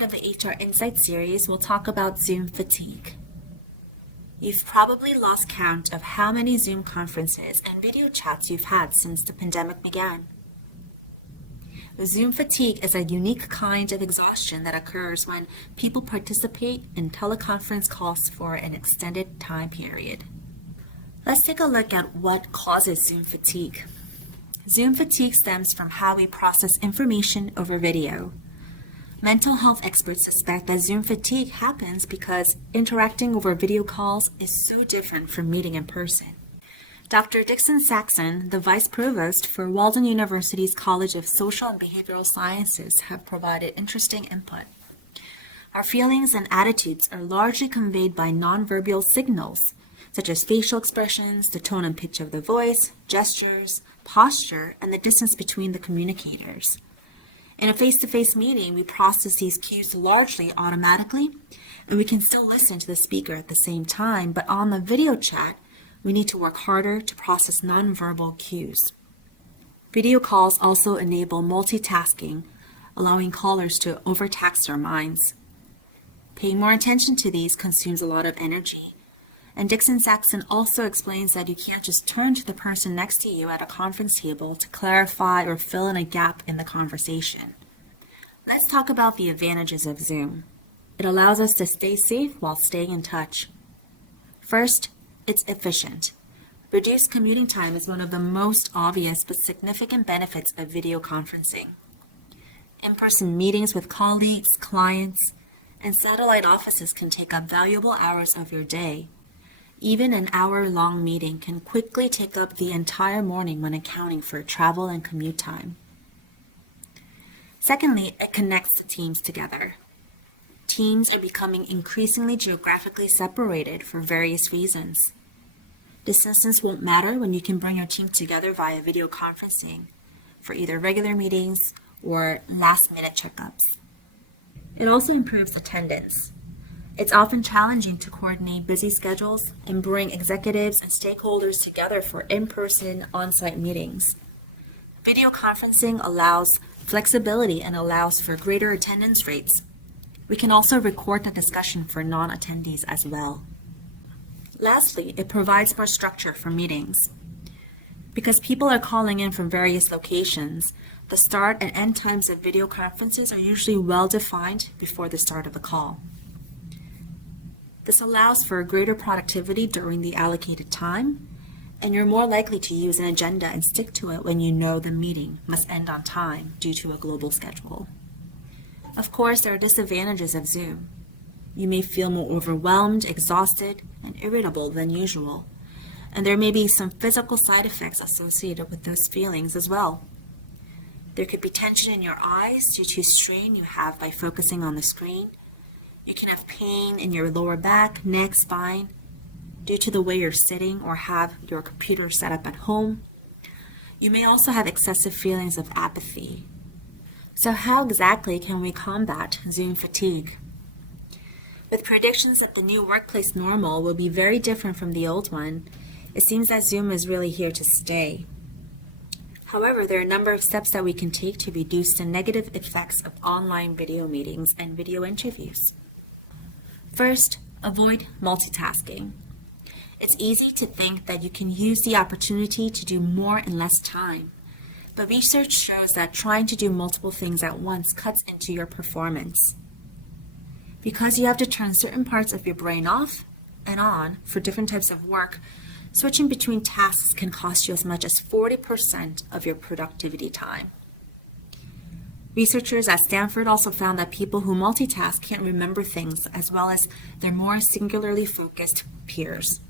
part of the HR Insight series, we'll talk about Zoom fatigue. You've probably lost count of how many Zoom conferences and video chats you've had since the pandemic began. Zoom fatigue is a unique kind of exhaustion that occurs when people participate in teleconference calls for an extended time period. Let's take a look at what causes Zoom fatigue. Zoom fatigue stems from how we process information over video. Mental health experts suspect that Zoom fatigue happens because interacting over video calls is so different from meeting in person. Dr. Dixon Saxon, the Vice Provost for Walden University's College of Social and Behavioral Sciences, have provided interesting input. Our feelings and attitudes are largely conveyed by nonverbal signals, such as facial expressions, the tone and pitch of the voice, gestures, posture, and the distance between the communicators. In a face-to-face meeting, we process these cues largely automatically, and we can still listen to the speaker at the same time, but on the video chat, we need to work harder to process nonverbal cues. Video calls also enable multitasking, allowing callers to overtax their minds. Paying more attention to these consumes a lot of energy. And Dixon Saxon also explains that you can't just turn to the person next to you at a conference table to clarify or fill in a gap in the conversation. Let's talk about the advantages of Zoom. It allows us to stay safe while staying in touch. First, it's efficient. Reduced commuting time is one of the most obvious but significant benefits of video conferencing. In-person meetings with colleagues, clients, and satellite offices can take up valuable hours of your day. Even an hour-long meeting can quickly take up the entire morning when accounting for travel and commute time. Secondly, it connects teams together. Teams are becoming increasingly geographically separated for various reasons. Distance won't matter when you can bring your team together via video conferencing for either regular meetings or last-minute checkups. It also improves attendance. It's often challenging to coordinate busy schedules and bring executives and stakeholders together for in-person, on-site meetings. Video conferencing allows flexibility and allows for greater attendance rates. We can also record the discussion for non-attendees as well. Lastly, it provides more structure for meetings. Because people are calling in from various locations, the start and end times of video conferences are usually well defined before the start of the call. This allows for greater productivity during the allocated time, and you're more likely to use an agenda and stick to it when you know the meeting must end on time due to a global schedule. Of course, there are disadvantages of Zoom. You may feel more overwhelmed, exhausted, and irritable than usual, and there may be some physical side effects associated with those feelings as well. There could be tension in your eyes due to strain you have by focusing on the screen. You can have pain in your lower back, neck, spine, due to the way you're sitting or have your computer set up at home. You may also have excessive feelings of apathy. So how exactly can we combat Zoom fatigue? With predictions that the new workplace normal will be very different from the old one, it seems that Zoom is really here to stay. However, there are a number of steps that we can take to reduce the negative effects of online video meetings and video interviews. First, avoid multitasking. It's easy to think that you can use the opportunity to do more in less time, but research shows that trying to do multiple things at once cuts into your performance. Because you have to turn certain parts of your brain off and on for different types of work, switching between tasks can cost you as much as 40% of your productivity time. Researchers at Stanford also found that people who multitask can't remember things as well as their more singularly focused peers.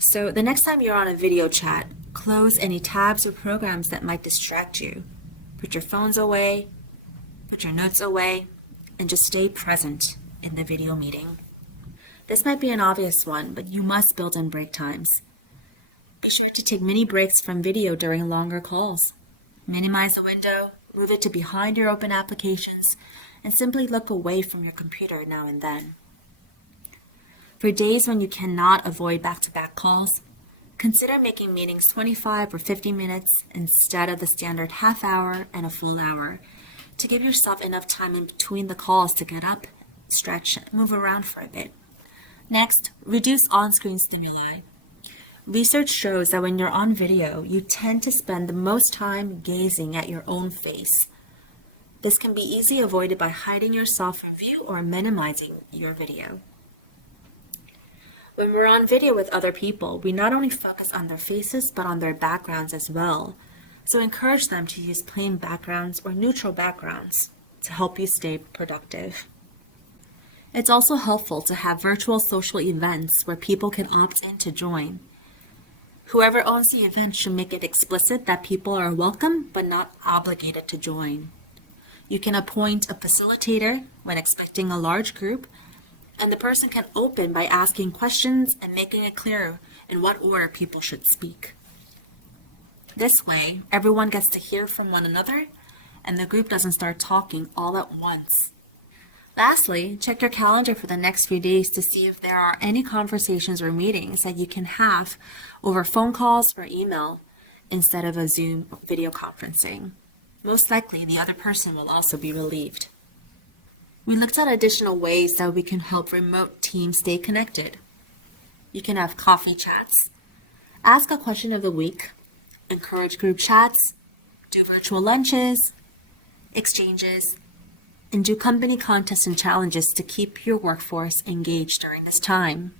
So the next time you're on a video chat, close any tabs or programs that might distract you. Put your phones away, put your notes away, and just stay present in the video meeting. This might be an obvious one, but you must build in break times. Be sure to take mini breaks from video during longer calls. Minimize the window, move it to behind your open applications, and simply look away from your computer now and then. For days when you cannot avoid back-to-back calls, consider making meetings 25 or 50 minutes instead of the standard half hour and a full hour to give yourself enough time in between the calls to get up, stretch, move around for a bit. Next, reduce on-screen stimuli. Research shows that when you're on video, you tend to spend the most time gazing at your own face. This can be easily avoided by hiding yourself from view or minimizing your video. When we're on video with other people, we not only focus on their faces, but on their backgrounds as well. So encourage them to use plain backgrounds or neutral backgrounds to help you stay productive. It's also helpful to have virtual social events where people can opt in to join. Whoever owns the event should make it explicit that people are welcome but not obligated to join. You can appoint a facilitator when expecting a large group, and the person can open by asking questions and making it clear in what order people should speak. This way, everyone gets to hear from one another, and the group doesn't start talking all at once. Lastly, check your calendar for the next few days to see if there are any conversations or meetings that you can have over phone calls or email instead of a Zoom video conferencing. Most likely, the other person will also be relieved. We looked at additional ways that we can help remote teams stay connected. You can have coffee chats, ask a question of the week, encourage group chats, do virtual lunches, exchanges, and do company contests and challenges to keep your workforce engaged during this time.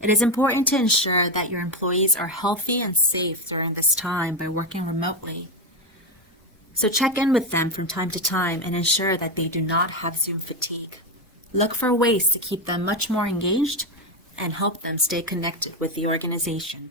It is important to ensure that your employees are healthy and safe during this time by working remotely. So check in with them from time to time and ensure that they do not have Zoom fatigue. Look for ways to keep them much more engaged and help them stay connected with the organization.